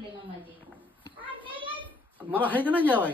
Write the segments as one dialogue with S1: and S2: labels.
S1: आणले मामाजी.
S2: मला आहे का ना जेवाय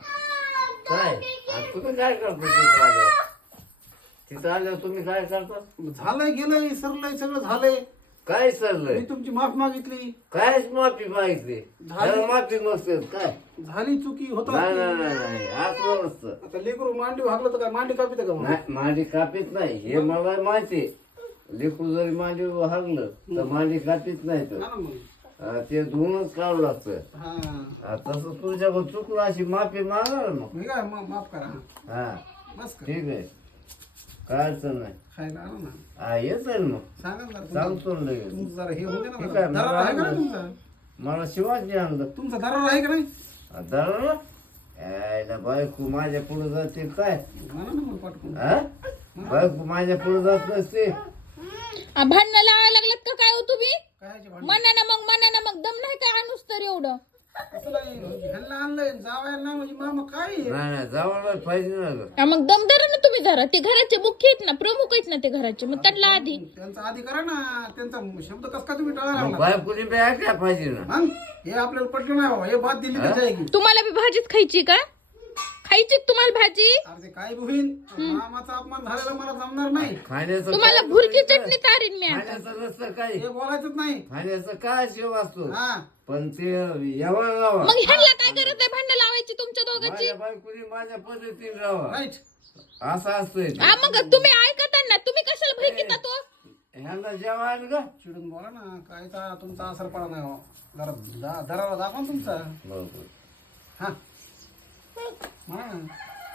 S3: काय आज तुम्ही काय करता तिथं आल्यावर? तिथं आल्यावर तुम्ही काय करता?
S2: झालंय गेलंय सरलंय सगळं झालंय.
S3: काय चाललंय?
S2: मी तुमची माफ मागितली.
S3: कायच माफी मागितली? त्याला माफी नसते काय?
S2: झाली चुकी होत
S3: नाही नाही नाही नाही असं नसतं.
S2: आता लेकरू मांडी भागलं तर काय मांडी कापित का मग?
S3: नाही मांडी कापीत नाही हे मला माहिती. लेकरू जरी मांडी हागलं तर मांडी कापीत नाही तर
S2: हा ना मग.
S3: ते धुवूनच काढू लागतं.
S2: हा
S3: तसं तुझ्याकडून चुकलं अशी माफी मागणार मग.
S2: मी काय माफ करा.
S3: हा
S2: बस का
S3: ठीक आहे काय अडचण नाही.
S2: खायला आणा ना.
S3: हा येत आहे मग
S2: सांगा ना जरा
S3: सांगतो ना लगेच.
S2: तुमचं जरा हे होते ना
S3: ठीक
S2: जरा.
S3: आहे, मला
S2: दरार आहे का
S3: आणलं.
S2: नाही तुमचा?
S3: मला शिवाजी आणलं
S2: तुमचा दरार आहे का नाही?
S3: दराला यायला बायको माझ्या पुढे जाते काय?
S2: म्हणा ना मग पटकून.
S3: हा बायको माझ्या पुढे जात नसते.
S4: भांडणं लावायला लागलात का काय हो तुम्ही?
S2: कायचे भांडण?
S4: मनानं मग दम नाही काय आणूस तर एवढं
S2: तुला ह्यांना आणलंय जावायला नाही म्हणजे मामा काय आहे?
S3: नाही नाही जावं पाहिजे ना ग.
S4: हा, मग दम धरा ना तुम्ही जरा. ते घराचे मुख्य आहेत ना, प्रमुख आहेत ना ते घराचे. मग त्यांना आधी
S2: त्यांचा आधी करा ना. त्यांचा शब्द कस का तुम्ही टाळा
S3: मग
S2: लागला?
S3: बायकोनी बी ऐकायला पाहिजे ना.
S2: मग हे आपल्याला पटलं नाही बाबा. हे बात दिली तर जाईल.
S4: तुम्हाला बी भाजीच खायची का? खायची का तुम्हाला भाजी?
S2: अरे ते काय होईल? मामाचा अपमान झालेला मला जमणार नाही.
S3: खाण्याचं
S4: तुम्हाला
S3: काय
S4: भुरकी
S3: बोलायचं?
S4: चटणी तारीन मी आता.
S3: खाण्याचं नसतं काय
S2: हे बोलायचंच नाही.
S3: खाण्याचं काय शिव असतो
S2: हा
S3: पण ते यावं लावा.
S4: मग ह्यांना काय गरज आहे भांडणं लावायची तुमच्या दोघांची?
S3: माझ्या बायकोनी माझ्या पद्धतीने राहावा
S2: राईट.
S3: असं असतंय ते.
S4: हा, मग तुम्ही ऐकता ना. तुम्ही कशाला भय घेता तो?
S3: ह्यांना जेव्हा आलं का
S2: चिडून बोला ना. कायचा तुमचा असर पडा नाही हो. जरा दराला दाखवा ना तुमचा.
S3: बरोबर.
S2: हा म्हणा ना.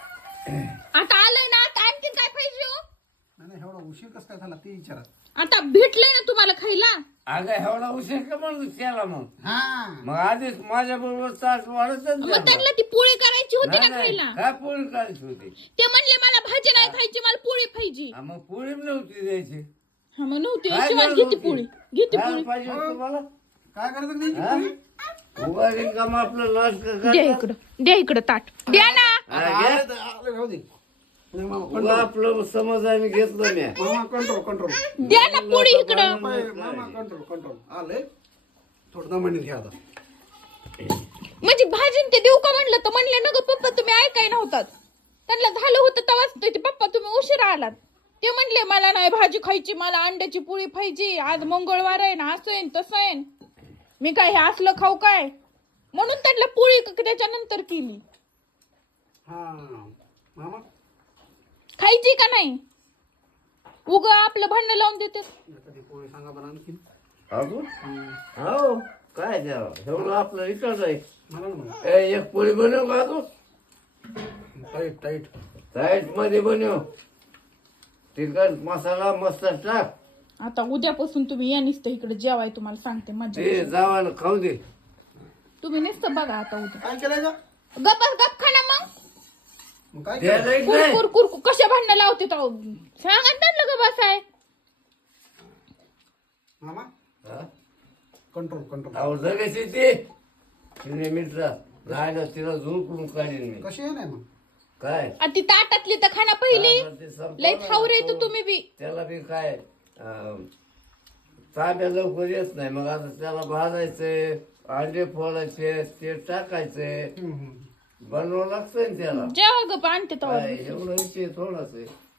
S4: आता आलंय ना, आता आणखीन काय पाहिजे हो?
S2: नाही नाही, एवढा उशीर कस काय झाला ते विचारा.
S4: आता भेटलंय ना तुम्हाला खायला.
S3: अगं एवढा उशीर का म्हणून केला मग
S2: हा
S3: मग आधीच माझ्या बरोबर तास वाढत
S4: मग त्यांना ती पोळी करायची होती ना खायला.
S3: काय पोळी करायची होती?
S4: ते म्हणले मला भाजी नाही खायची, मला पोळी पाहिजे.
S3: हा, मग पोळी नव्हती द्यायची.
S4: हा, मग नव्हती.
S3: काय
S4: शिवाय
S3: गरज
S4: घेते
S3: होती?
S4: पोळी, घेते
S3: काय
S4: पोळी.
S3: पाहिजे होतं तुम्हाला?
S2: काय करायचं त्याची
S3: हा?
S2: पोळी?
S3: उगा रिकामं आपलं नाटक
S4: द्या इकडं, द्या इकडं ताट द्या ना.
S2: आले राहू दे. नाही मामा
S3: उगा आपलं समजाने घेतलं मी.
S2: मामा कंट्रोल कंट्रोल.
S4: द्या ना पोळी इकडं.
S2: मामा कंट्रोल कंट्रोल. आले थोडं दमाने घ्या आता.
S4: म्हणजे भाजीन ते देऊ का म्हणलं तर म्हणले ना ग पप्पा तुम्ही ऐकाय नव्हतात. त्यांना झालं होतं तेव्हाच ते पप्पा तुम्ही उशिरा आलात. ते म्हणले मला नाही भाजी खायची, मला अंड्याची पोळी पाहिजे. आज मंगळवार आहे ना, असं आहे तसं आहे. मी काय हे असलं खाऊ काय? म्हणून त्यांना पोळी त्याच्यानंतर केली.
S2: हा मामा
S4: खायची का नाही? उग आपलं भांडण लावून देते.
S2: आता ती पोळी सांगा बरं आणखी.
S3: अगं? हो काय द्यावं एवढं आपलं इकडं आहे.
S2: मला ना मला
S3: एक पोळी बनव का तू?
S2: Tight tight.
S3: साईड मध्ये बनव. तिखट मसाला मस्त टाक.
S4: आता उद्यापासून तुम्ही या नुसतं इकडे जेवाय, तुम्हाला सांगते मजा.
S3: ते जावाला खाऊ दे.
S4: तुम्ही नुसतं बघा आता उद्या.
S2: काय केलंय का?
S4: गप खाना मग.
S2: मग काय
S3: द्यायला
S2: केलं?
S3: एक नाही.
S4: कुरकुर कशा भांडणं लावते तो सांगा त्यांना ग बसाय.
S2: मामा
S3: हा?
S2: Control control.
S3: अहो लगेच येते. तिने मित्रा राहिलं तिला झोपून काढीन मी.
S2: कशी आहे नाही मग?
S3: काय
S4: ती ताटातली तर खाना पहिली.
S3: आता ते संपलं
S4: लय
S3: ना,
S4: खाऊ रे तू
S3: तो-
S4: तुम्ही बी.
S3: त्याला बी काय ताब्या लवकर येत नाही. मग आता त्याला भाजायचंय, अंडे फोडायचे, ते टाकायचे, बनवावं लागतं ना त्याला.
S4: जेव्हा गप आणते तो.
S3: काय एवढं विषय थोडाच आहे.